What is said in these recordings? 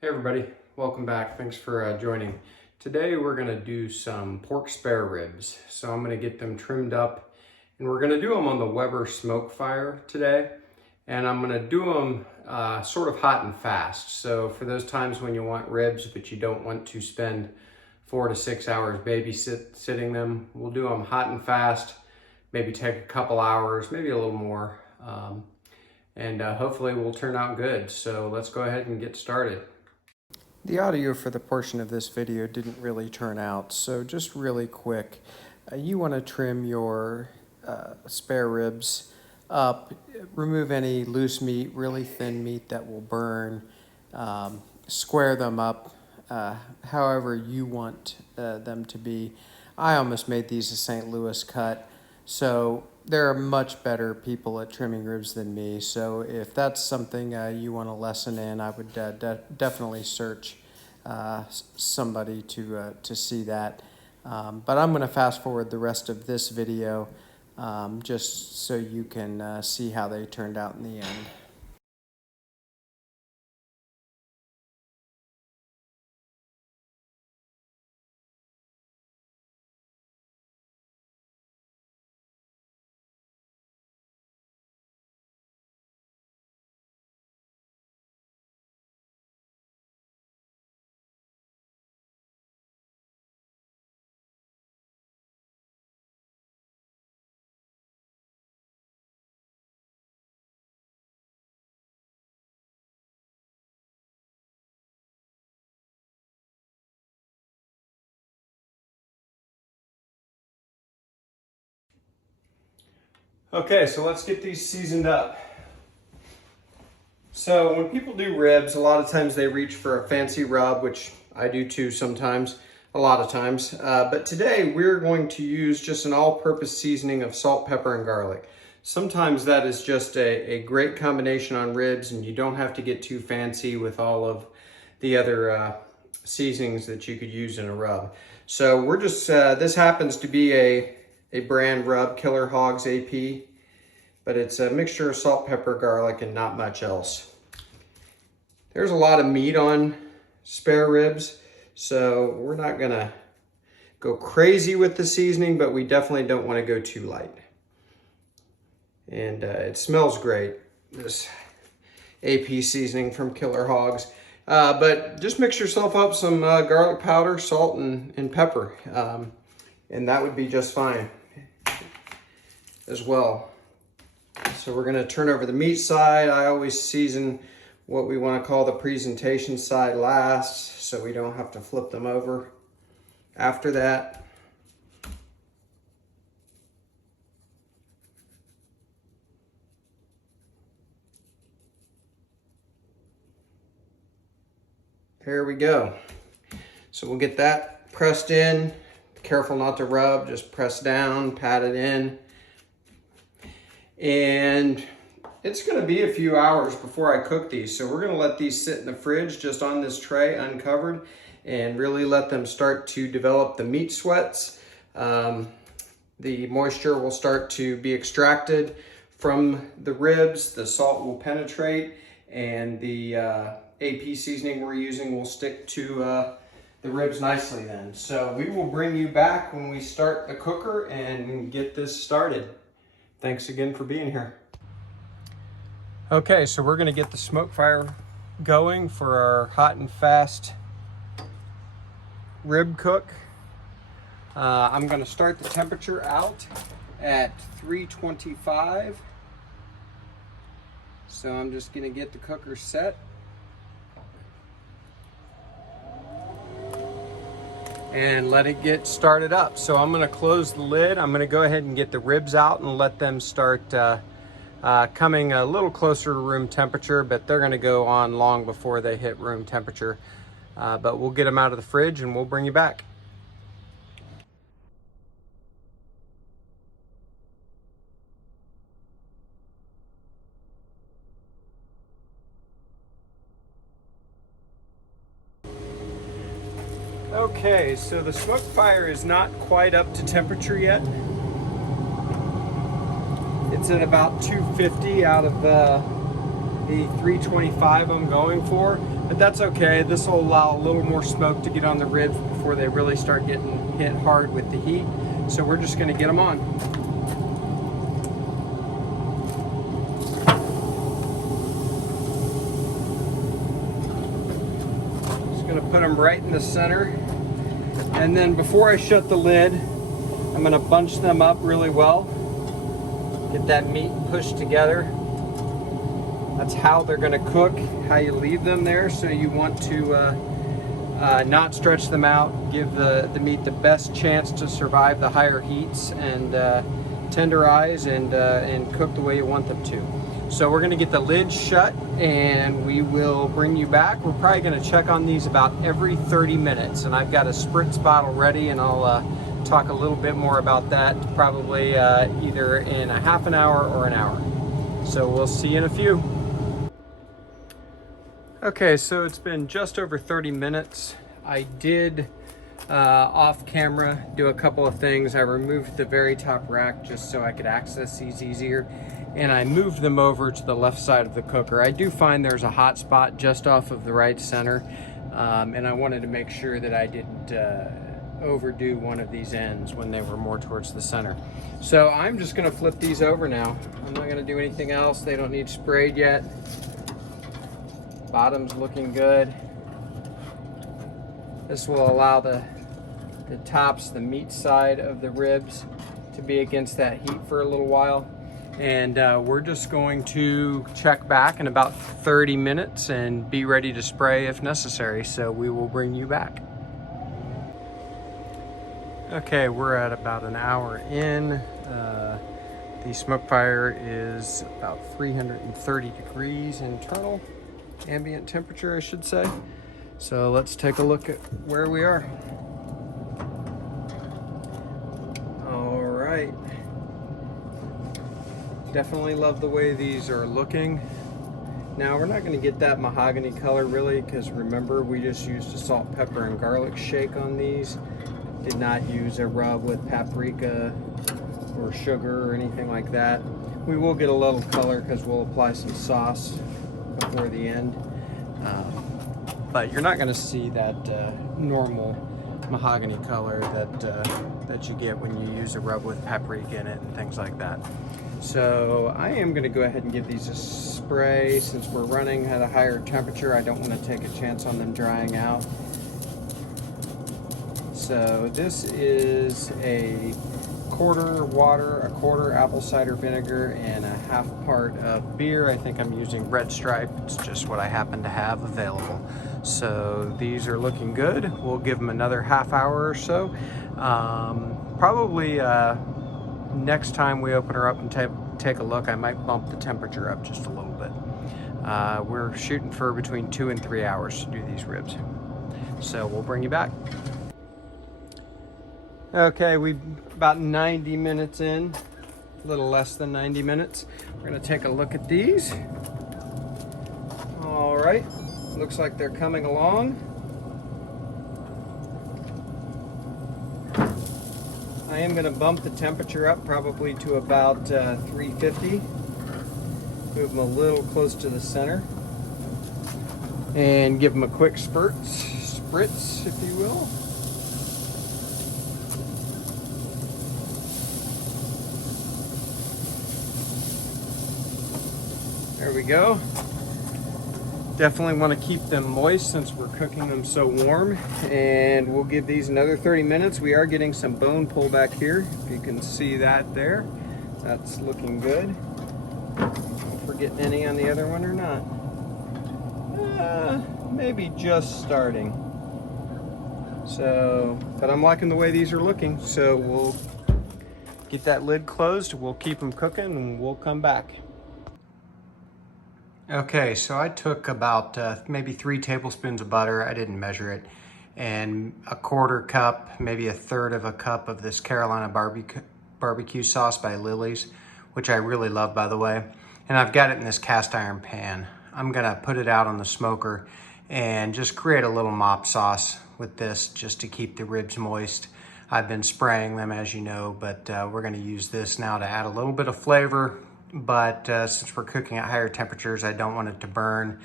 Hey everybody, welcome back. Thanks for joining. Today we're going to do some pork spare ribs. So I'm going to get them trimmed up and we're going to do them on the Weber Smokefire today. And I'm going to do them sort of hot and fast. So for those times when you want ribs but you don't want to spend 4 to 6 hours babysitting them, we'll do them hot and fast, maybe take a couple hours, maybe a little more. And hopefully we'll turn out good. So let's go ahead and get started. The audio for the portion of this video didn't really turn out, so just really quick, you want to trim your spare ribs up, remove any loose meat, really thin meat that will burn, square them up however you want them to be. I almost made these a St. Louis cut, so there are much better people at trimming ribs than me. So if that's something you want to lesson in, I would definitely search somebody to see that. But I'm going to fast forward the rest of this video just so you can see how they turned out in the end. Okay, so let's get these seasoned up. So when people do ribs, a lot of times they reach for a fancy rub, which I do too sometimes, a lot of times. But today we're going to use just an all-purpose seasoning of salt, pepper, and garlic. Sometimes that is just a great combination on ribs and you don't have to get too fancy with all of the other seasonings that you could use in a rub. So we're just, this happens to be a brand rub, Killer Hogs AP, but it's a mixture of salt, pepper, garlic, and not much else. There's a lot of meat on spare ribs, so we're not gonna go crazy with the seasoning, but we definitely don't wanna go too light. And it smells great, this AP seasoning from Killer Hogs. But just mix yourself up some garlic powder, salt, and pepper, and that would be just fine as well. So we're gonna turn over the meat side. I always season what we wanna call the presentation side last, so we don't have to flip them over after that. There we go. So we'll get that pressed in. Careful not to rub, just press down, pat it in. And it's gonna be a few hours before I cook these. So we're gonna let these sit in the fridge just on this tray uncovered and really let them start to develop the meat sweats. The moisture will start to be extracted from the ribs, the salt will penetrate, and the AP seasoning we're using will stick to the ribs nicely then. So we will bring you back when we start the cooker and get this started. Thanks again for being here. Okay, so we're gonna get the smoke fire going for our hot and fast rib cook. I'm gonna start the temperature out at 325. So I'm just gonna get the cooker set. And let it get started up. So I'm gonna close the lid. I'm gonna go ahead and get the ribs out and let them start coming a little closer to room temperature, but they're gonna go on long before they hit room temperature. But we'll get them out of the fridge and we'll bring you back. Okay, so the smoke fire is not quite up to temperature yet. It's at about 250 out of the 325 I'm going for, but that's okay. This will allow a little more smoke to get on the ribs before they really start getting hit hard with the heat. So we're just gonna get them on. Just gonna put them right in the center. And then before I shut the lid, I'm gonna bunch them up really well. Get that meat pushed together. That's how they're gonna cook, how you leave them there. So you want to not stretch them out, give the meat the best chance to survive the higher heats and tenderize and cook the way you want them to. So we're gonna get the lid shut and we will bring you back. We're probably gonna check on these about every 30 minutes, and I've got a spritz bottle ready, and I'll talk a little bit more about that probably either in a half an hour or an hour. So we'll see you in a few. Okay, so it's been just over 30 minutes. I did off camera do a couple of things. I removed the very top rack just so I could access these easier, and I moved them over to the left side of the cooker. I do find there's a hot spot just off of the right center, and I wanted to make sure that I didn't overdo one of these ends when they were more towards the center. So I'm just gonna flip these over now. I'm not gonna do anything else. They don't need sprayed yet. Bottom's looking good. This will allow the tops, the meat side of the ribs to be against that heat for a little while. And we're just going to check back in about 30 minutes and be ready to spray if necessary. So we will bring you back. Okay, we're at about an hour in. The Smokefire is about 330 degrees internal, ambient temperature, I should say. So let's take a look at where we are. All right. Definitely love the way these are looking. Now we're not going to get that mahogany color really, because remember we just used a salt, pepper, and garlic shake on these. Did not use a rub with paprika or sugar or anything like that. We will get a little color because we'll apply some sauce before the end. But you're not going to see that normal mahogany color that you get when you use a rub with paprika in it and things like that. So I am going to go ahead and give these a spray. Since we're running at a higher temperature, I don't want to take a chance on them drying out. So this is a quarter water, a quarter apple cider vinegar, and a half part of beer. I think I'm using Red Stripe. It's just what I happen to have available. So these are looking good. We'll give them another half hour or so. Probably next time we open her up and take a look, I might bump the temperature up just a little bit. We're shooting for between 2 and 3 hours to do these ribs. So we'll bring you back. Okay, we're about 90 minutes in, a little less than 90 minutes. We're gonna take a look at these. All right, looks like they're coming along. I am gonna bump the temperature up probably to about 350. Move them a little close to the center. And give them a quick spritz, if you will. There we go. Definitely want to keep them moist since we're cooking them so warm. And we'll give these another 30 minutes. We are getting some bone pull back here. If you can see that there. That's looking good. If we're getting any on the other one or not. Maybe just starting. So, but I'm liking the way these are looking. So we'll get that lid closed. We'll keep them cooking and we'll come back. Okay, so I took about maybe 3 tablespoons of butter. I didn't measure it. And a quarter cup, maybe a third of a cup of this Carolina barbecue sauce by Lily's, which I really love, by the way. And I've got it in this cast iron pan. I'm gonna put it out on the smoker and just create a little mop sauce with this just to keep the ribs moist. I've been spraying them, as you know, but we're gonna use this now to add a little bit of flavor, but since we're cooking at higher temperatures, I don't want it to burn.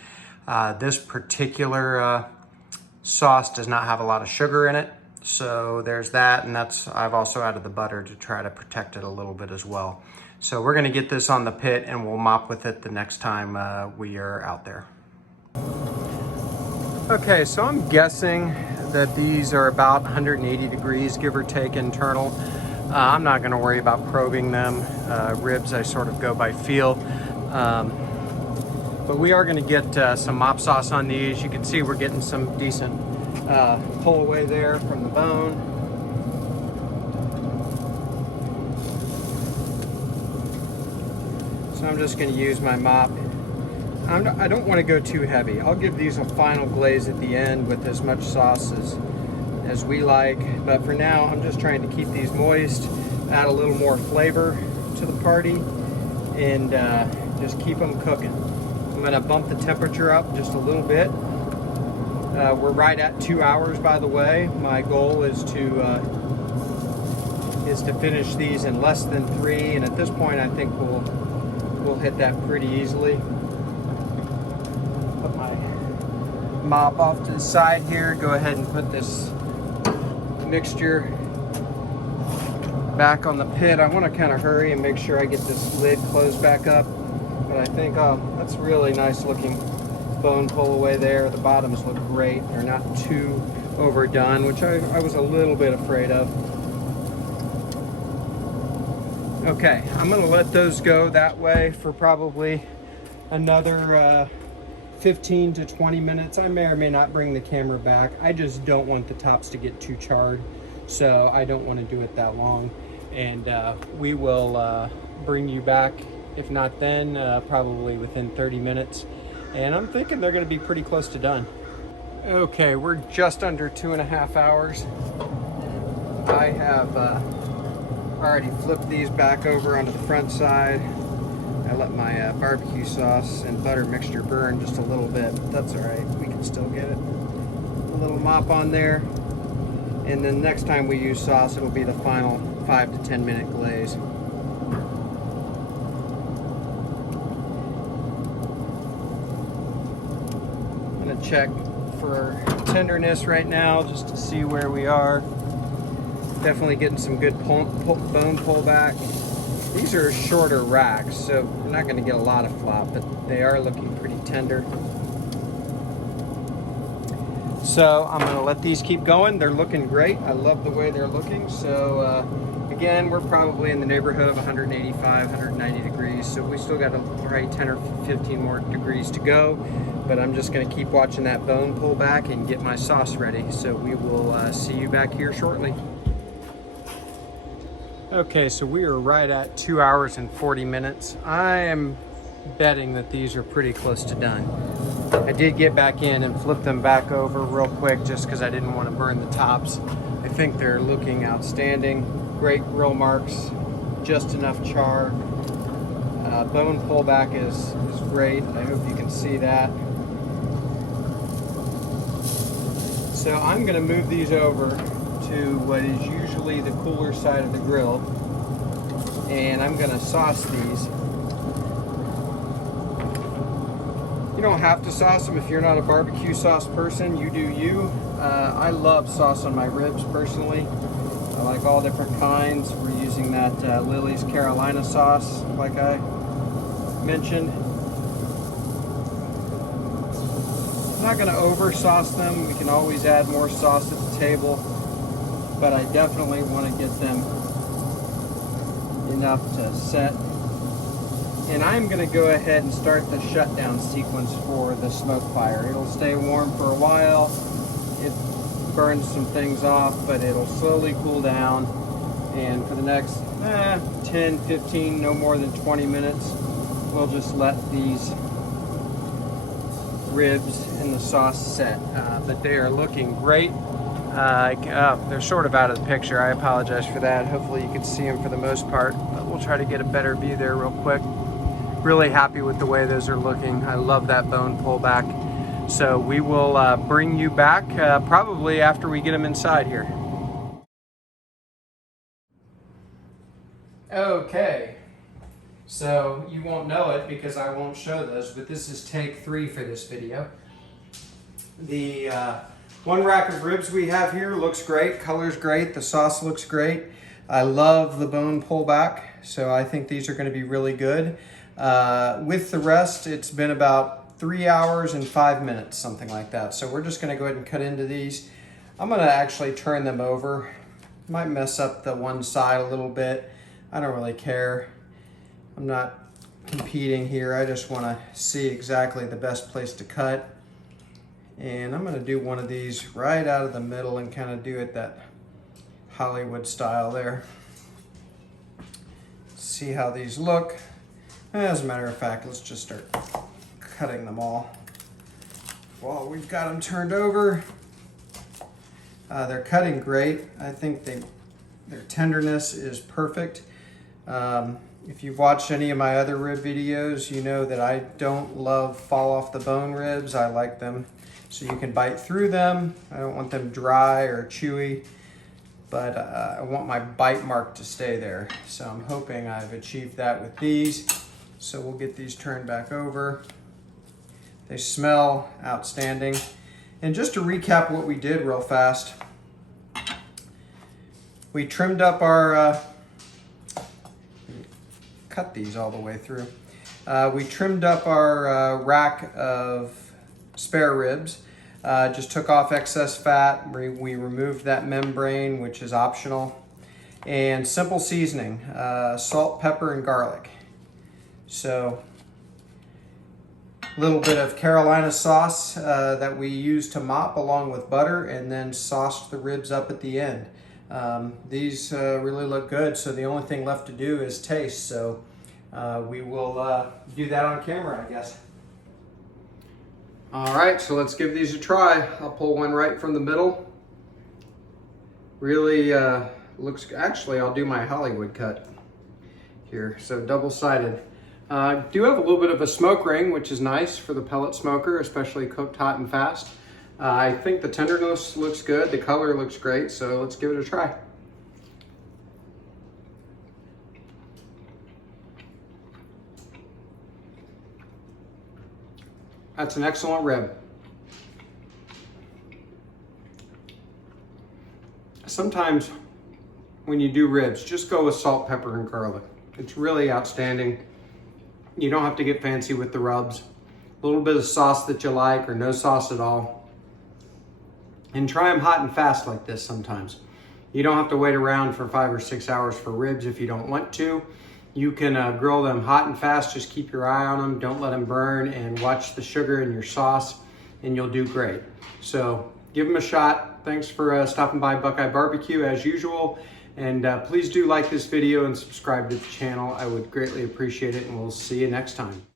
This particular sauce does not have a lot of sugar in it, so there's that, and I've also added the butter to try to protect it a little bit as well. So we're gonna get this on the pit and we'll mop with it the next time we are out there. Okay, so I'm guessing that these are about 180 degrees, give or take internal. I'm not gonna worry about probing them. Ribs, I sort of go by feel. But we are gonna get some mop sauce on these. You can see we're getting some decent pull away there from the bone. So I'm just gonna use my mop. I don't wanna go too heavy. I'll give these a final glaze at the end with as much sauce as we like. But for now, I'm just trying to keep these moist, add a little more flavor to the party, and just keep them cooking. I'm gonna bump the temperature up just a little bit. We're right at 2 hours, by the way. My goal is to finish these in less than 3, and at this point, I think we'll hit that pretty easily. Put my mop off to the side here. Go ahead and put this mixture back on the pit. I want to kind of hurry and make sure I get this lid closed back up. But I think that's really nice looking bone pull away there. The bottoms look great. They're not too overdone, which I was a little bit afraid of. Okay, I'm gonna let those go that way for probably another 15 to 20 minutes. I may or may not bring the camera back. I just don't want the tops to get too charred, so I don't want to do it that long. And we will bring you back, if not then, probably within 30 minutes. And I'm thinking they're gonna be pretty close to done. Okay, we're just under 2.5 hours. I have already flipped these back over onto the front side. I let my barbecue sauce and butter mixture burn just a little bit, but that's all right. We can still get it. A little mop on there. And then next time we use sauce, it'll be the final 5 to 10 minute glaze. I'm gonna check for tenderness right now just to see where we are. Definitely getting some good bone pullback. These are shorter racks, so we're not going to get a lot of flop, but they are looking pretty tender. So I'm going to let these keep going. They're looking great. I love the way they're looking. So again, we're probably in the neighborhood of 185, 190 degrees. So we still got probably 10 or 15 more degrees to go. But I'm just going to keep watching that bone pull back and get my sauce ready. So we will see you back here shortly. Okay, so we are right at 2 hours and 40 minutes. I am betting that these are pretty close to done. I did get back in and flip them back over real quick just because I didn't want to burn the tops. I think they're looking outstanding. Great grill marks, just enough char. Bone pullback is great. I hope you can see that. So I'm going to move these over to what is usually the cooler side of the grill, and I'm gonna sauce these. You don't have to sauce them if you're not a barbecue sauce person. You do you. I love sauce on my ribs personally. I like all different kinds. We're using that Lily's Carolina sauce like I mentioned. I'm not gonna over sauce them. We can always add more sauce at the table, but I definitely want to get them enough to set. And I'm going to go ahead and start the shutdown sequence for the Smokefire. It'll stay warm for a while. It burns some things off, but it'll slowly cool down. And for the next 10, 15, no more than 20 minutes, we'll just let these ribs in the sauce set. But they are looking great. They're sort of out of the picture. I apologize for that. Hopefully you can see them for the most part, but we'll try to get a better view there real quick. Really happy with the way those are looking. I love that bone pullback. So we will bring you back probably after we get them inside here. Okay, So you won't know it because I won't show those, but this is take 3 for this video. The one rack of ribs we have here looks great, color's great, the sauce looks great. I love the bone pullback, so I think these are going to be really good. With the rest, it's been about 3 hours and 5 minutes, something like that. So we're just going to go ahead and cut into these. I'm going to actually turn them over. Might mess up the one side a little bit. I don't really care. I'm not competing here. I just want to see exactly the best place to cut. And I'm going to do one of these right out of the middle and kind of do it that Hollywood style there. See how these look. As a matter of fact, let's just start cutting them all. While we've got them turned over, they're cutting great. I think their tenderness is perfect. If you've watched any of my other rib videos, you know that I don't love fall off the bone ribs. I like them so you can bite through them. I don't want them dry or chewy, but I want my bite mark to stay there. So I'm hoping I've achieved that with these. So we'll get these turned back over. They smell outstanding. And just to recap what we did real fast, we trimmed up our, cut these all the way through. We trimmed up our rack of spare ribs. Just took off excess fat. We removed that membrane, which is optional. And simple seasoning, salt, pepper, and garlic. So a little bit of Carolina sauce that we use to mop along with butter, and then sauced the ribs up at the end. These really look good, so the only thing left to do is taste. So we will do that on camera, I guess. All right, so let's give these a try. I'll pull one right from the middle. Really looks, actually I'll do my Hollywood cut here, so double-sided. Do have a little bit of a smoke ring, which is nice for the pellet smoker, especially cooked hot and fast. I think the tenderness looks good, the color looks great, so let's give it a try. That's an excellent rib. Sometimes when you do ribs, just go with salt, pepper, and garlic. It's really outstanding. You don't have to get fancy with the rubs. A little bit of sauce that you like or no sauce at all. And try them hot and fast like this sometimes. You don't have to wait around for 5 or 6 hours for ribs if you don't want to. You can grill them hot and fast. Just keep your eye on them. Don't let them burn, and watch the sugar in your sauce, and you'll do great. So give them a shot. Thanks for stopping by BuQeye BBQ as usual. And please do like this video and subscribe to the channel. I would greatly appreciate it, and we'll see you next time.